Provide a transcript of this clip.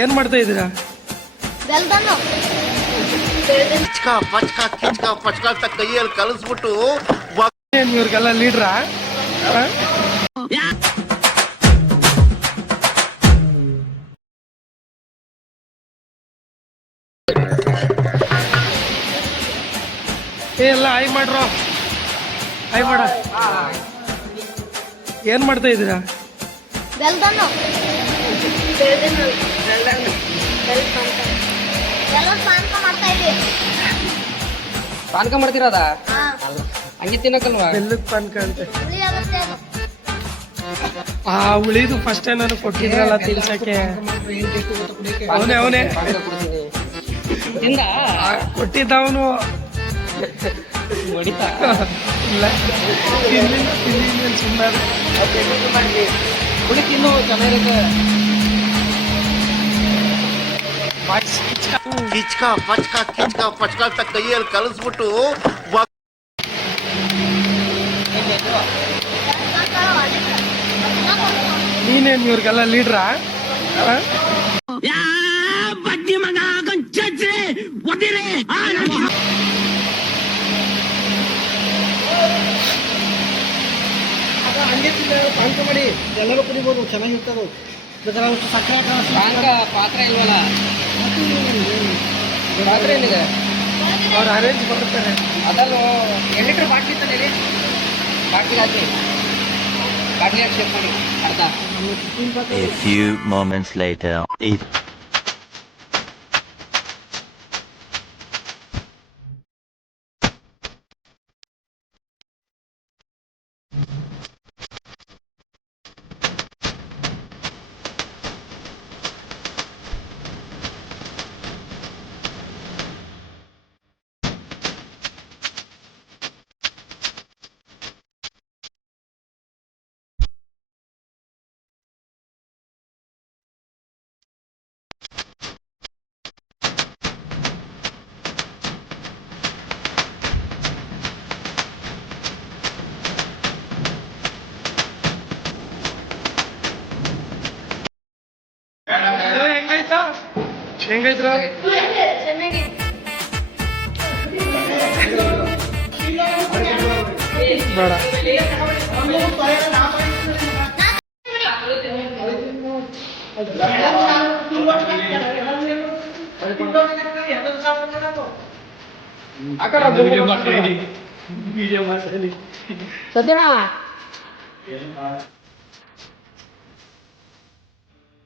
ಏನ್ ಮಾಡ್ತಾ ಇದ್ದೀರಾ? ಕಿಚ್ಕ ಪಚ್ಕ ಕಿಚ್ಕ ಪಚ್ಕ ಅಂತ ಕೈಯಲ್ಲಿ ಕಲಿಸ್ಬಿಟ್ಟು ಇವ್ರಿಗೆಲ್ಲ ಲೀಡ್ರಾ? ಎಲ್ಲ ಆಯ್ ಮಾಡ್ರೋ, ಆಯ್ ಮಾಡ. ಏನ್ ಮಾಡ್ತಾ ಇದ್ದೀರಾ? ಪಾನಕ ಮಾಡ್ತಿರೋದ ಹಂಗೆ ತಿನ್ನಕಲ್ವಾ? ಬೆಲ್ಲದ ಪಾನಕ ಅಂತೆ. ಉಳಿದು ಫಸ್ಟ್ ಟೈಮ್ ನಾನು ಕೊಟ್ಟಿದ್ರಲ್ಲ ತಿನ್ಸಕ್ಕೆ. ಅವನೇ ತಿಂದ ಕೊಟ್ಟಿದ್ದ ಅವನು. ಹೊಡಿತಾ ಇಲ್ಲ ತಿಂದಿದ್ದೀನಿ ಸುಮ್ಮನೆ. ಹುಡಿ ತಿನ್ನು ಚೆನ್ನಾಗಿರುತ್ತೆ. ಕಿಚ್ಕ ಪಚ್ಕ ಕಿಚ್ಕ ಪಚ್ಕ ಅಂತ ಕೈಯಲ್ಲಿ ಕಲಿಸ್ಬಿಟ್ಟು ನೀನೇನ್ ಇವ್ರಿಗೆಲ್ಲ ಲೀಡ್ರಾ? ಪಾನಕ ಮಾಡಿ ಎಲ್ಲರೂ ಕುಡಿಬೋದು, ಚೆನ್ನಾಗಿರ್ತದೆ. ಸಕ್ಕರೆ ಪಾನಕ ಪಾತ್ರೆ ಇಲ್ವಲ್ಲ? ಪಾತ್ರೆ ಏನಿದೆ? ಅವ್ರು ಅರೇಂಜ್ ಬರ್ತಾರೆ. ಅದಲ್ಲ 2 ಲೀಟ್ರ್ ಬಾಟ್ಲಿ ಇರ್ತಾನೆ. ಬಾಟ್ಲಿಗೆ ಹಾಕಿ ಶೇಪ್ ಮಾಡಿ ಅರ್ಧ. A few moments later. ಹೆಂಗೈತ್ರ? ಬೇಡ ಸತ್ಯನಾ